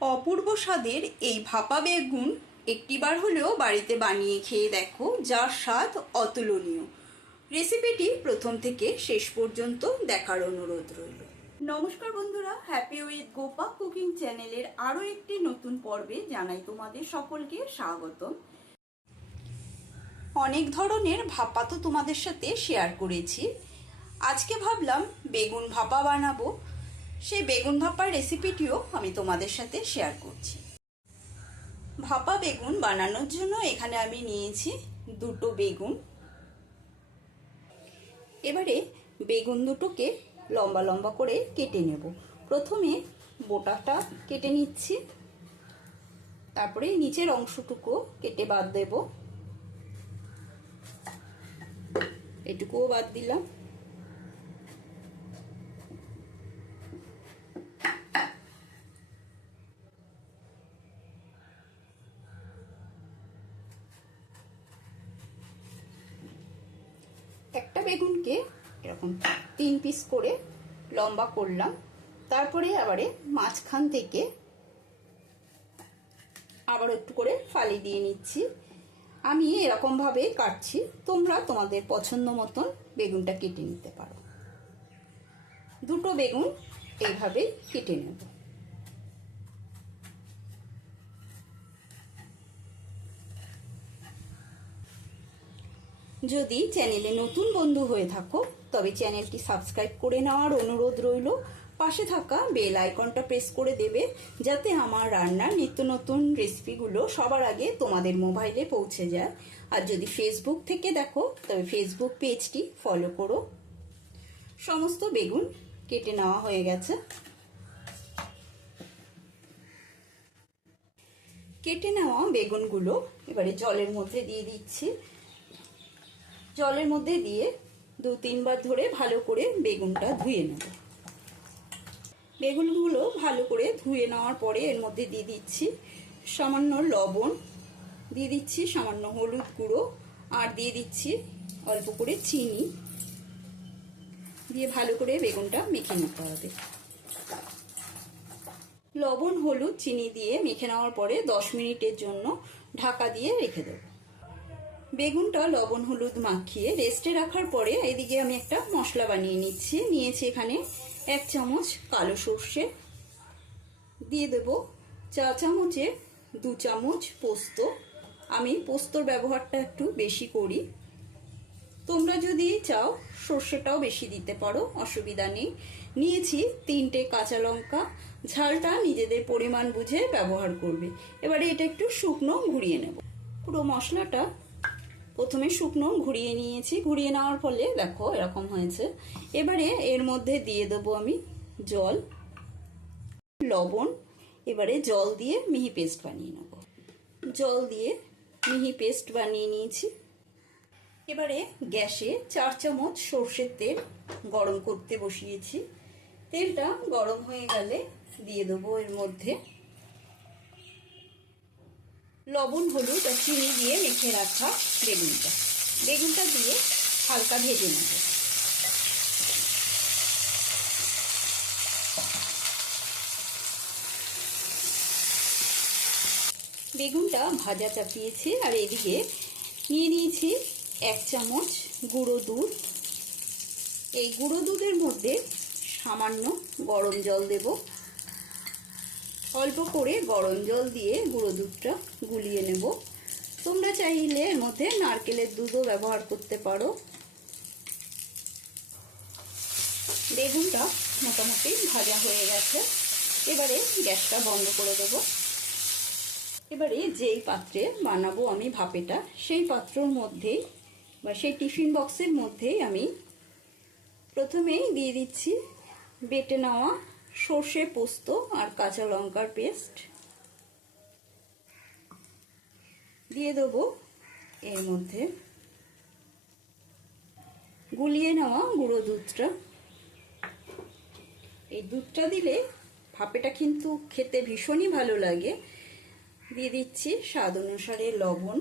অপূর্ব স্বাদের এই ভাপা বেগুন একটিবার হলেও বাড়িতে বানিয়ে খেয়ে দেখো, যার স্বাদ অতুলনীয়। রেসিপিটি প্রথম থেকে শেষ পর্যন্ত দেখার অনুরোধ রইল। নমস্কার বন্ধুরা, হ্যাপি উইথ গোপা কুকিং চ্যানেলের আরও একটি নতুন পর্বে জানাই তোমাদের সকলকে স্বাগতম। অনেক ধরনের ভাপা তো তোমাদের সাথে শেয়ার করেছি, আজকে ভাবলাম বেগুন ভাপা বানাবো। সেই বেগুন ভাপার রেসিপিটিও আমি তোমাদের সাথে শেয়ার করছি। ভাপা বেগুন বানানোর জন্য এখানে আমি নিয়েছি দুটো বেগুন। এবারে বেগুন দুটোকে লম্বা লম্বা করে কেটে নেব। প্রথমে বোটাটা কেটে নিচ্ছি, তারপরে নিচের অংশটুকু কেটে বাদ দেব। এটুকুও বাদ দিলাম। একটা বেগুনকে এরকম 3 পিস করে লম্বা করলাম। তারপরে আবারে মাঝখান থেকে আবার একটু করে ফালি দিয়ে নিচ্ছি। আমি এরকম ভাবে কাটছি, তোমরা তোমাদের পছন্দ মতন বেগুনটা কেটে নিতে পারো। দুটো বেগুন এইভাবে কেটে নেব। যদি চ্যানেলে নতুন বন্ধু হয়ে থাকো তবে চ্যানেলটি সাবস্ক্রাইব করে নেওয়ার অনুরোধ রইল। পাশে থাকা বেল আইকনটা প্রেস করে দেবে, যাতে আমার রান্নার নিত্য নতুন রেসিপিগুলো সবার আগে তোমাদের মোবাইলে পৌঁছে যায়। আর যদি ফেসবুক থেকে দেখো তবে ফেসবুক পেজটি ফলো করো। সমস্ত বেগুন কেটে নেওয়া হয়ে গেছে। কেটে নেওয়া বেগুনগুলো এবারে জলের মধ্যে দিয়ে দিচ্ছি। জলের মধ্যে দিয়ে 2-3 বার ধরে ভালো করে বেগুনটা ধুয়ে নেব। বেগুনগুলো ভালো করে ধুয়ে নেওয়ার পরে এর মধ্যে দিয়ে দিচ্ছি সামান্য লবণ, দিয়ে দিচ্ছি সামান্য হলুদ গুঁড়ো, আর দিয়ে দিচ্ছি অল্প করে চিনি দিয়ে ভালো করে বেগুনটা মেখে নিতে হবে। লবণ হলুদ চিনি দিয়ে মেখে নেওয়ার পরে 10 মিনিটের জন্য ঢাকা দিয়ে রেখে দেব। বেগুনটা লবণ হলুদ মাখিয়ে রেস্টে রাখার পরে এদিকে আমি একটা মশলা বানিয়ে নিয়েছি এখানে 1 চামচ কালো সর্ষে, দিয়ে দেব চা চামচে 2 চামচ পোস্ত। আমি পোস্তর ব্যবহারটা একটু বেশি করি, তোমরা যদি চাও সর্ষেটাও বেশি দিতে পারো, অসুবিধা নেই। নিয়েছি 3টে কাঁচা লঙ্কা, ঝালটা নিজেদের পরিমাণ বুঝে ব্যবহার করবে। এবারে এটা একটু শুকনো ঘুরিয়ে নেব। পুরো মশলাটা প্রথমে শুকনো ঘুরিয়ে নিয়েছি, ঘুরিয়ে নেওয়ার ফলে দেখো এরকম হয়েছে। এবারে এর মধ্যে দিয়ে দেবো আমি জল, লবণ। এবারে জল দিয়ে মিহি পেস্ট বানিয়ে নেব। জল দিয়ে মিহি পেস্ট বানিয়ে নিয়েছি। এবারে গ্যাসে 4 চামচ সর্ষের তেল গরম করতে বসিয়েছি। তেলটা গরম হয়ে গেলে দিয়ে দেবো এর মধ্যে লবণ হলুদ আর চিনি দিয়ে মেখে রাখা বেগুনটা দিয়ে হালকা ভেজে নেব। বেগুনটা ভাজা চাপিয়েছি, আর এদিকে নিয়ে নিয়েছি 1 চামচ গুঁড়ো দুধ। এই গুঁড়ো দুধের মধ্যে সামান্য গরম জল দেব। অল্প করে গরম জল দিয়ে গুঁড়ো দুধটা গুলিয়ে নেব। তোমরা চাইলে এর মধ্যে নারকেলের দুধও ব্যবহার করতে পারো। বেগুনটা মোটামুটি ভাজা হয়ে গেছে, এবারে গ্যাসটা বন্ধ করে দেব। এবারে যেই পাত্রে বানাবো আমি ভাপেটা, সেই পাত্রের মধ্যেই বা সেই টিফিন বক্সের মধ্যেই আমি প্রথমেই দিয়ে দিচ্ছি বেটে নেওয়া সর্ষে পোস্ত আর কাঁচা লঙ্কার পেস্ট, দিয়ে দেবো এর মধ্যে গুলিয়ে নেওয়া গুঁড়ো দুধটা। এই দুধটা দিলে ভাপেটা কিন্তু খেতে ভীষণই ভালো লাগে। দিয়ে দিচ্ছি স্বাদ অনুসারে লবণ,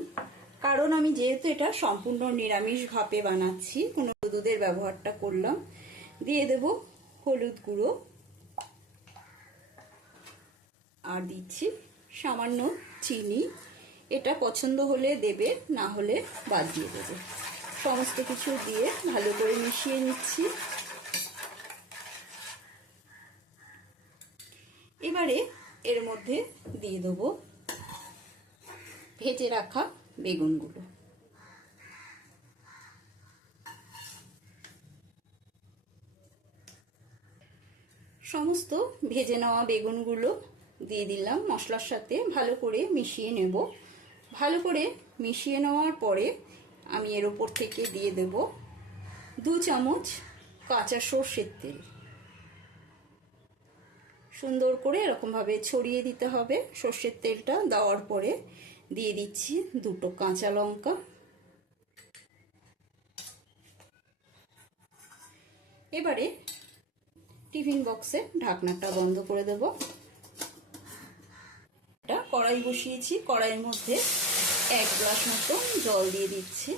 কারণ আমি যেহেতু এটা সম্পূর্ণ নিরামিষ ভাপে বানাচ্ছি, কোনো দুধের ব্যবহারটা করলাম। দিয়ে দেব হলুদ গুঁড়ো, আর দিচ্ছি সামান্য চিনি। এটা পছন্দ হলে দেবে, না হলে বাদ দিয়ে দেবে। সমস্ত কিছু দিয়ে ভালো করে মিশিয়ে নিচ্ছি। এবারে এর মধ্যে দিয়ে দেবো ভেজে রাখা বেগুনগুলো। সমস্ত ভেজে নেওয়া বেগুনগুলো দিয়ে দিলাম মশলার সাথে, ভালো করে মিশিয়ে নেব। ভালো করে মিশিয়ে নেওয়ার পরে আমি এর ওপর থেকে দিয়ে দেব 2 চামচ কাঁচা সর্ষের তেল। সুন্দর করে এরকমভাবে ছড়িয়ে দিতে হবে। সর্ষের তেলটা দেওয়ার পরে দিয়ে দিচ্ছি 2টো কাঁচা লঙ্কা। এবারে টিফিন বক্সে ঢাকনাটা বন্ধ করে দেব। একটা কড়াই বসিয়েছি, কড়াইয়ের মধ্যে 1 গ্লাস মতো জল দিয়ে দিচ্ছি।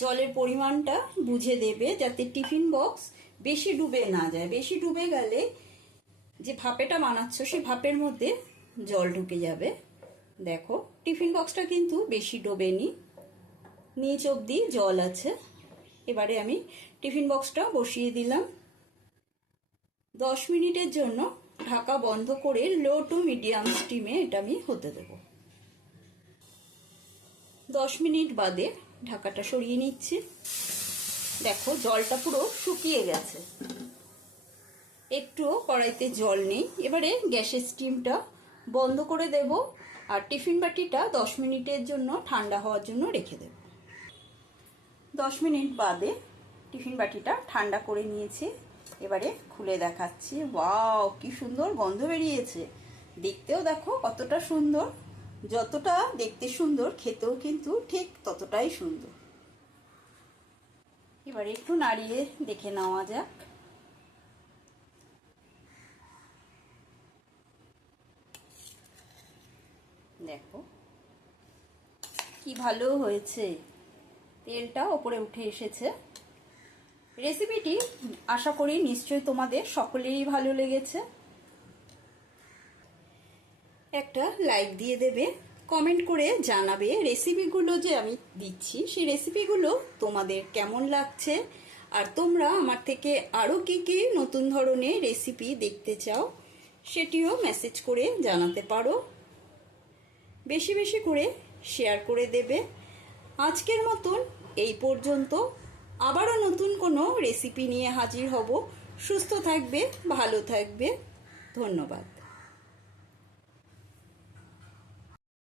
জলের পরিমাণটা বুঝে দেবে, যাতে টিফিন বক্স বেশি ডুবে না যায়। বেশি ডুবে গেলে যে ভাপেটা বানাচ্ছ সেই ভাপের মধ্যে জল ঢুকে যাবে। দেখো টিফিন বক্সটা কিন্তু বেশি ডোবেনি, নিচ অবধি জল আছে। এবারে আমি টিফিন বক্সটা বসিয়ে দিলাম। 10 মিনিটের জন্য ঢাকা বন্ধ করে লো টু মিডিয়াম স্টিমে এটা আমি হতে দেব। 10 মিনিট বাদে ঢাকাটা সরিয়ে নিচ্ছি। দেখো জলটা পুরো শুকিয়ে গেছে, একটুও কড়াইতে জল নেই। এবারে গ্যাসের স্টিমটা বন্ধ করে দেব আর টিফিন বাটিটা 10 মিনিটের জন্য ঠান্ডা হওয়ার জন্য রেখে দেব। 10 মিনিট বাদে টিফিন বাটিটা ঠান্ডা করে নিয়েছি। এবারে খুলে দেখাচ্ছি। ওয়াও, কি সুন্দর গন্ধ বেরিয়েছে। দেখতেও দেখো কতটা সুন্দর। যতটা দেখতে সুন্দর, খেতেও কিন্তু ঠিক ততটাই সুন্দর। এবারে একটু নাড়িয়ে দেখে নেওয়া যাক। দেখো কি ভালো হয়েছে, তেলটা ওপরে উঠে এসেছে। রেসিপিটি আশা করি নিশ্চয়ই তোমাদের সকলেরই ভালো লেগেছে। একটা লাইক দিয়ে দেবে, কমেন্ট করে জানাবে রেসিপিগুলো যে আমি দিচ্ছি সেই রেসিপিগুলো তোমাদের কেমন লাগছে, আর তোমরা আমার থেকে আরও কি কি নতুন ধরনের রেসিপি দেখতে চাও সেটিও মেসেজ করে জানাতে পারো। বেশি বেশি করে শেয়ার করে দেবে। আজকের মতন এই পর্যন্ত। আবারও নতুন কোনো রেসিপি নিয়ে হাজির হব। সুস্থ থাকবে, ভালো থাকবে। ধন্যবাদ।